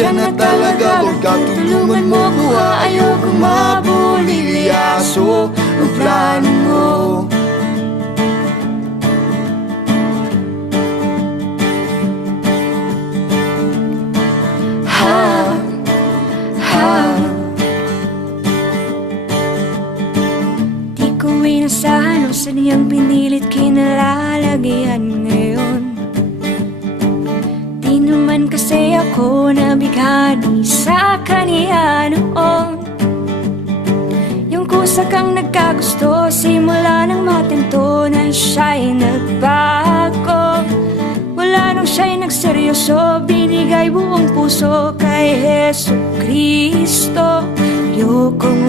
Pasensya na talaga, huwag ka tulungan mo ko ha. Ayokong mabulilyaso ang plano mo. Di ko inasahan o sadyang pinilit kinalalagyan ngayon. Di naman kasi ako nabigani sa kaniya noon. Yung kusa kang nagkagusto, simula nang matento na siya'y nagbago. Wala nang siya'y nagseryoso, binigay buong puso kay Jesucristo. Ayokong